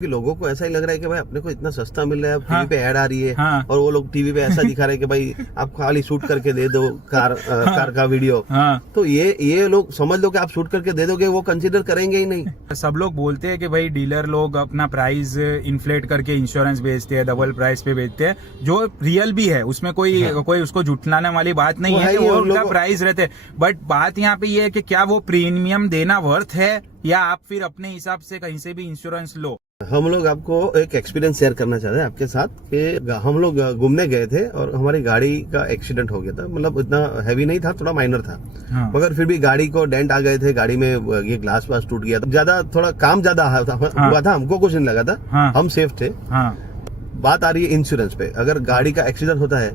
कि लोगों को ऐसा ही लग रहा है कि भाई अपने को इतना सस्ता मिल रहा है, हाँ, टीवी पे ऐड आ रही है। हाँ, और वो लोग टीवी पे ऐसा दिखा रहे हैं कि भाई आप खाली शूट करके दे दो कार का वीडियो। हाँ। तो ये लोग समझ लो कि आप शूट करके दे दोगे, वो कंसीडर करेंगे ही नहीं। सब लोग बोलते हैं कि भाई डीलर लोग अपना प्राइस इन्फ्लेट करके इंश्योरेंस बेचते हैं, डबल प्राइस पे बेचते हैं, जो रियल भी है, उसमें कोई उसको झुठलाने वाली बात नहीं है कि वो उनका प्राइस रहते हैं। बट बात यहाँ पे ये है कि क्या वो प्रीमियम देना वर्थ है, या आप फिर अपने हिसाब से कहीं से भी इंश्योरेंस लो। हम लोग आपको एक एक्सपीरियंस शेयर करना चाहते हैं आपके साथ कि हम लोग घूमने गए थे और हमारी गाड़ी का एक्सीडेंट हो गया था। मतलब इतना हैवी नहीं था, थोड़ा माइनर था। हाँ। मगर फिर भी गाड़ी को डेंट आ गए थे, गाड़ी में ये ग्लास वास टूट गया था, ज्यादा थोड़ा काम ज्यादा हुआ था। हमको कुछ नहीं लगा था। हाँ। हम सेफ थे। हाँ। बात आ रही है इंश्योरेंस पे। अगर गाड़ी का एक्सीडेंट होता है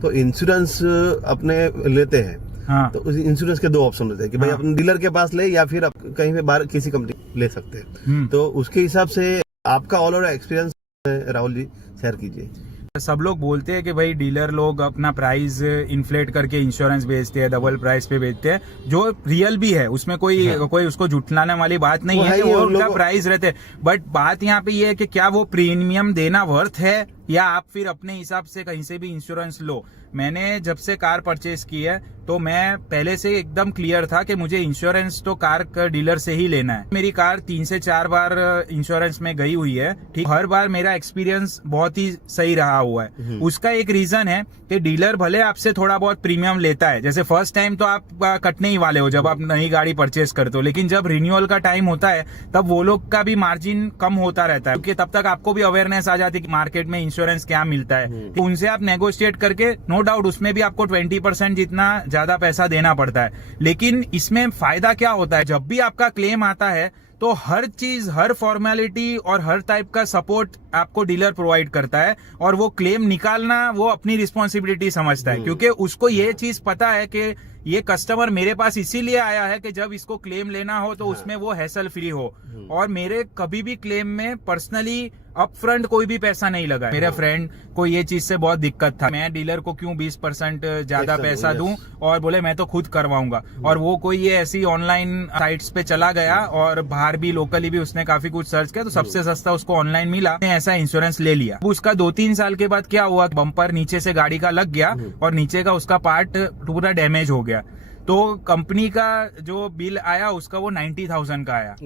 तो इंश्योरेंस अपने लेते हैं। हाँ। तो उस इंश्योरेंस के दो ऑप्शन होते हैं कि भाई अपने डीलर के पास ले या फिर आप कहीं पे बाहर किसी कंपनी ले सकते हैं। तो उसके हिसाब से आपका all over experience Rahul ji share कीजिए। सब लोग बोलते हैं कि भाई डीलर लोग अपना प्राइस इन्फ्लेट करके इंश्योरेंस बेचते हैं, डबल प्राइस पे बेचते हैं, जो रियल भी है, उसमें कोई उसको झुठलाने वाली बात नहीं है कि वो उनका प्राइस रहते हैं। बट बात यहाँ पे ये है कि क्या वो प्रीमियम देना वर्थ है, या आप फिर अपने हिसाब से कहीं से भी इंश्योरेंस लो। मैंने जब से कार परचेज की है तो मैं पहले से एकदम क्लियर था कि मुझे इंश्योरेंस तो कार का डीलर से ही लेना है। मेरी कार 3 से 4 बार इंश्योरेंस में गई हुई है, ठीक। हर बार मेरा एक्सपीरियंस बहुत ही सही रहा हुआ है। उसका एक रीजन है कि डीलर भले आपसे थोड़ा बहुत प्रीमियम लेता है, जैसे फर्स्ट टाइम तो आप कटने ही वाले हो जब आप नई गाड़ी परचेज करते हो, लेकिन जब रिन्यूअल का टाइम होता है तब वो लोग का भी मार्जिन कम होता रहता है, क्योंकि तब तक आपको भी अवेयरनेस आ जाती है कि मार्केट में इंश्योरेंस क्या मिलता है। तो उनसे आप नेगोशिएट करके, नो डाउट उसमें भी आपको 20% जितना ज्यादा पैसा देना पड़ता है, लेकिन इसमें फायदा क्या होता है, जब भी आपका क्लेम आता है तो हर चीज, हर फॉर्मेलिटी और हर टाइप का सपोर्ट आपको डीलर प्रोवाइड करता है, और वो क्लेम निकालना वो अपनी रिस्पॉन्सिबिलिटी समझता है, क्योंकि उसको ये चीज पता है कि ये कस्टमर मेरे पास इसीलिए आया है कि जब इसको क्लेम लेना हो तो उसमें वो हैसल फ्री हो। और मेरे कभी भी क्लेम में पर्सनली अपफ्रंट कोई भी पैसा नहीं लगा। मेरे फ्रेंड को ये चीज से बहुत दिक्कत था, मैं डीलर को क्यों 20% ज्यादा पैसा दूं, और बोले मैं तो खुद करवाऊंगा। और वो कोई ये ऐसी ऑनलाइन साइट्स पे चला गया, और बाहर भी लोकली भी उसने काफी कुछ सर्च किया तो सबसे सस्ता उसको ऑनलाइन मिला, ऐसा इंश्योरेंस ले लिया। उसका 2-3 साल के बाद क्या हुआ, बम्पर नीचे से गाड़ी का लग गया और नीचे का उसका पार्ट पूरा डैमेज हो गया। तो कंपनी का जो बिल आया उसका वो 90,000 का आया।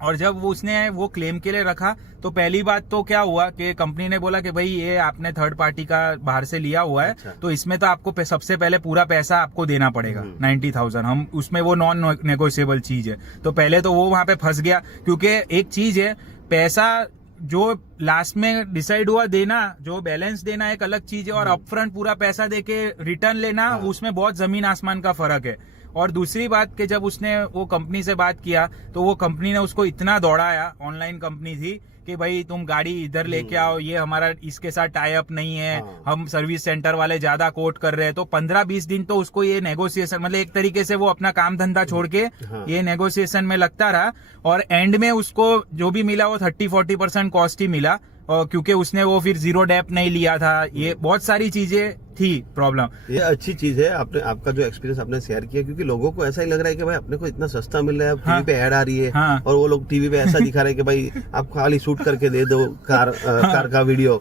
और जब उसने वो क्लेम के लिए रखा तो पहली बात तो क्या हुआ कि कंपनी ने बोला कि भाई ये आपने थर्ड पार्टी का बाहर से लिया हुआ है, तो इसमें तो आपको सबसे पहले पूरा पैसा आपको देना पड़ेगा 90,000। हम उसमें वो नॉन नेगोशिएबल चीज है, तो पहले तो वो वहां पे फंस गया। क्योंकि एक चीज है, पैसा जो लास्ट में डिसाइड हुआ देना, जो बैलेंस देना एक अलग चीज है, और अपफ्रंट पूरा पैसा देके रिटर्न लेना, उसमें बहुत जमीन आसमान का फर्क है। और दूसरी बात कि जब उसने वो कंपनी से बात किया तो वो कंपनी ने उसको इतना दौड़ाया, ऑनलाइन कंपनी थी, कि भाई तुम गाड़ी इधर लेके आओ, ये हमारा इसके साथ टाई अप नहीं है, हम सर्विस सेंटर वाले ज्यादा कोट कर रहे हैं। तो 15-20 दिन तो उसको ये नेगोशिएशन, मतलब एक तरीके से वो अपना काम धंधा छोड़ के ये नेगोशिएशन में लगता रहा, और एंड में उसको जो भी मिला वो 30-40% कॉस्ट ही मिला, और क्योंकि उसने वो फिर जीरो डेप नहीं लिया था। ये बहुत सारी चीजें थी प्रॉब्लम। ये अच्छी चीज है, आपने आपका जो एक्सपीरियंस आपने शेयर किया, क्योंकि लोगों को ऐसा ही लग रहा है कि भाई अपने को इतना सस्ता मिल रहा है, टीवी पे ऐड आ रही है। और वो लोग टीवी पे ऐसा दिखा रहे हैं कि भाई आप खाली शूट करके दे दो कार का वीडियो।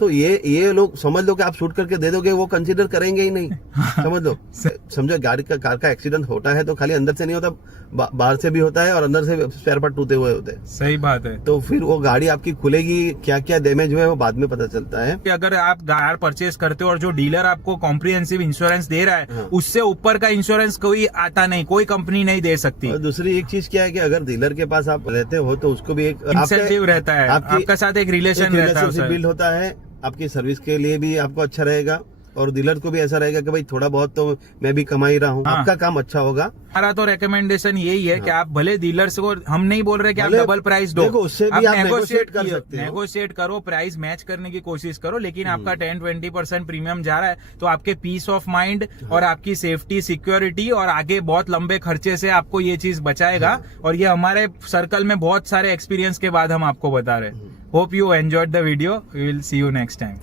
तो ये लोग समझ लो कि आप शूट करके दे दोगे, वो कंसीडर करेंगे ही नहीं। समझ लो, समझो गाड़ी का कार का एक्सीडेंट होता है तो खाली अंदर से नहीं होता, बाहर से भी होता है, और अंदर से स्पेयर पार्ट टूटे हुए होते हैं। सही बात है। तो फिर वो गाड़ी आपकी खुलेगी, क्या क्या डैमेज हुआ है वो बाद में पता चलता है। अगर आप कार परचेज करते हो और जो डीलर आपको कॉम्प्रिहेंसिव इंश्योरेंस दे रहा है, उससे ऊपर का इंश्योरेंस कोई आता नहीं, कोई कंपनी नहीं दे सकती। और दूसरी एक चीज क्या है कि अगर डीलर के पास आप रहते हो तो उसको भी एक इंसेंटिव रहता है, आपका साथ एक रिलेशन रहता है, बिल्ड होता है, आपकी सर्विस के लिए भी आपको अच्छा रहेगा, और डीलर को भी ऐसा रहेगा कि भाई थोड़ा बहुत तो मैं भी कमा ही रहा हूँ। आपका काम अच्छा होगा। हमारा तो रेकमेंडेशन यही है कि आप भले डीलर्स को, हम नहीं बोल रहे कि आप डबल प्राइस दो, उससे भी आप नेगोशिएट कर सकते हो, नेगोशिएट करो, प्राइस मैच करने की कोशिश करो, लेकिन आपका 10-20% प्रीमियम जा रहा है तो आपके पीस ऑफ माइंड और आपकी सेफ्टी, सिक्योरिटी और आगे बहुत लंबे खर्चे से आपको ये चीज बचाएगा। और ये हमारे सर्कल में बहुत सारे एक्सपीरियंस के बाद हम आपको बता रहे हैं। Hope you enjoyed the video, we will see you next time.